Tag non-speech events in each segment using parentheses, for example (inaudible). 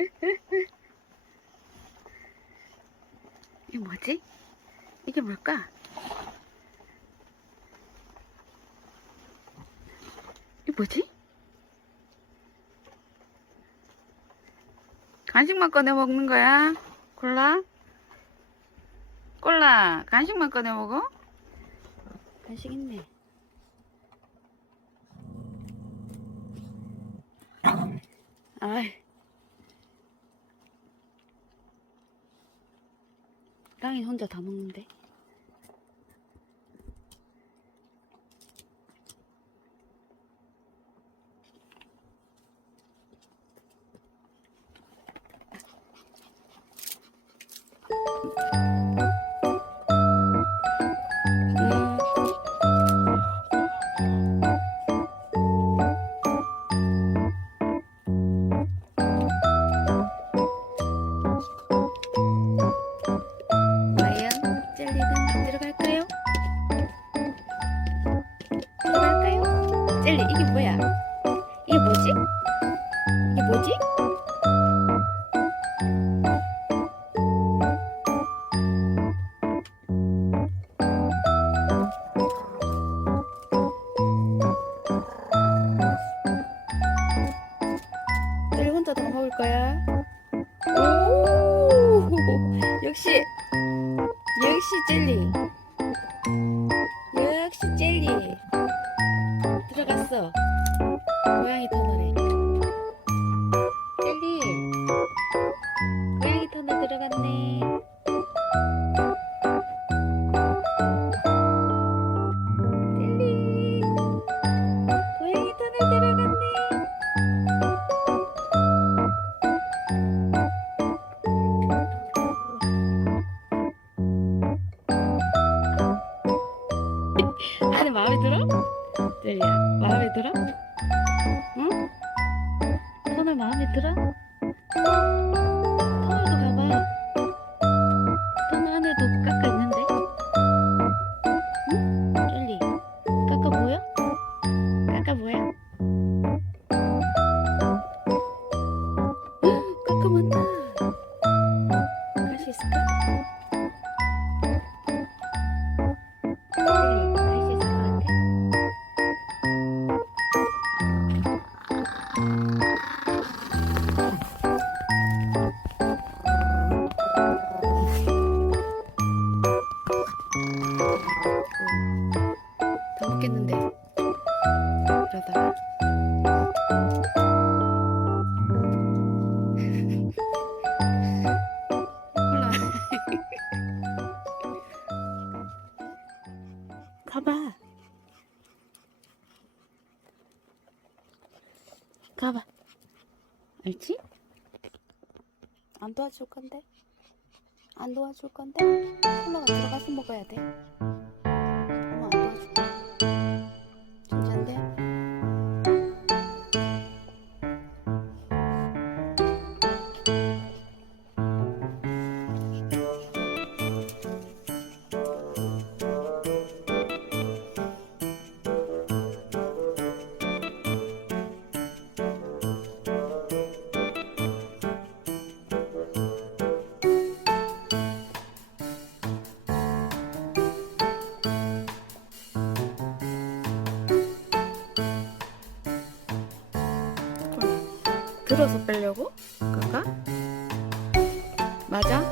(laughs) 이게 뭐지? 이게 뭘까? 이게 뭐지? 간식만 꺼내 먹는 거야? 콜라? 콜라 간식만 꺼내 먹어? 간식 있네 (laughs) 아이 땅이 혼자 다 먹는데. 뭐지? 이게 뭐지? (laughs) 역시 역시 젤리 젤리야 마음에 들어? 응? 터널 마음에 들어? 가봐. 가봐. 알지? 안 도와줄 건데? 안 도와줄 건데? 콜라가 들어가서 먹어야 돼 맞아?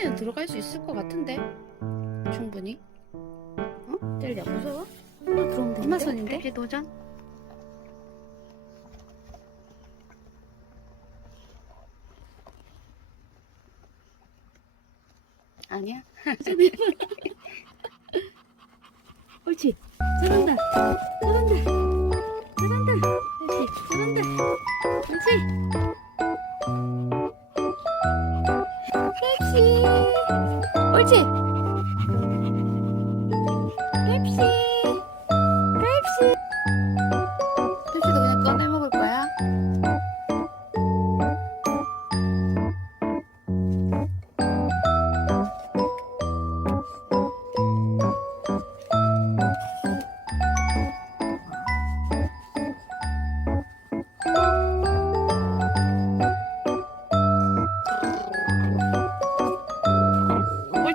소연이는 들어갈 수 있을 것 같은데 충분히 어? 젤리야 무서워? 그럼 되는데? 이마선인데? 펩시 도전? 아니야? (laughs) 옳지 잘한다 잘한다 잘한다 옳지 잘한다 옳지 옳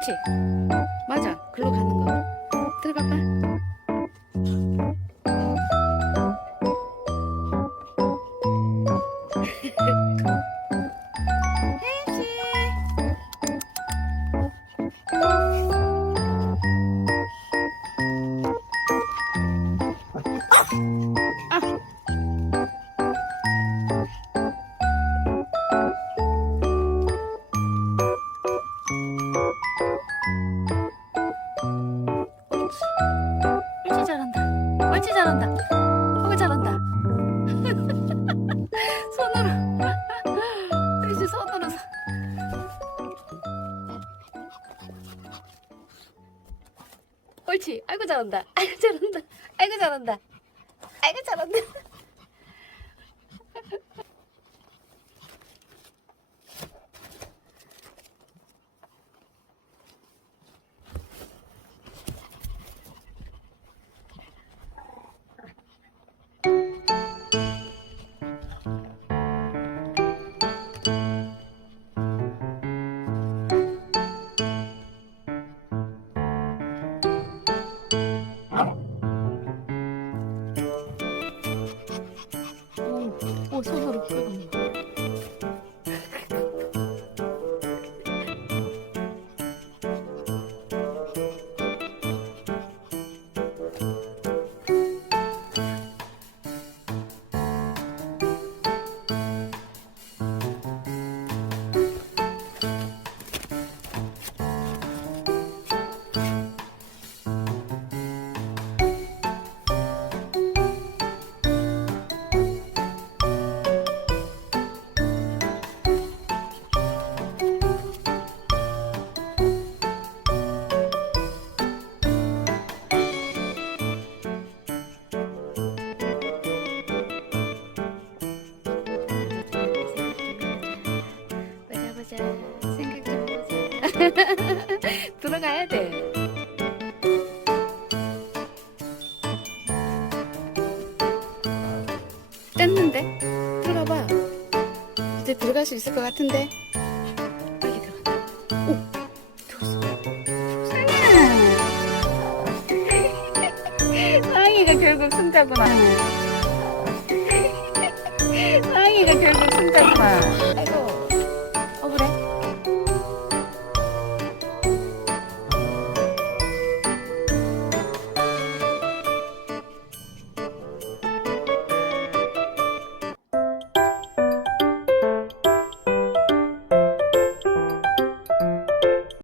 옳 옳지 잘한다. 옳지 잘한다. (laughs) (laughs) 손으로. 옳지 손으로. 서- 옳지. 아이고 잘한다. 아이고 잘한다. 아이고 잘한다. 아이고 잘한다 (laughs) 들어가야 돼. 뗐는데? 들어가 봐 이제 들어갈 수 있을 것 같은데? 빨리 들어가. 오 들어왔어. (laughs) 상이가 결국 승자구나. 상이가 (laughs) 결국 승자구나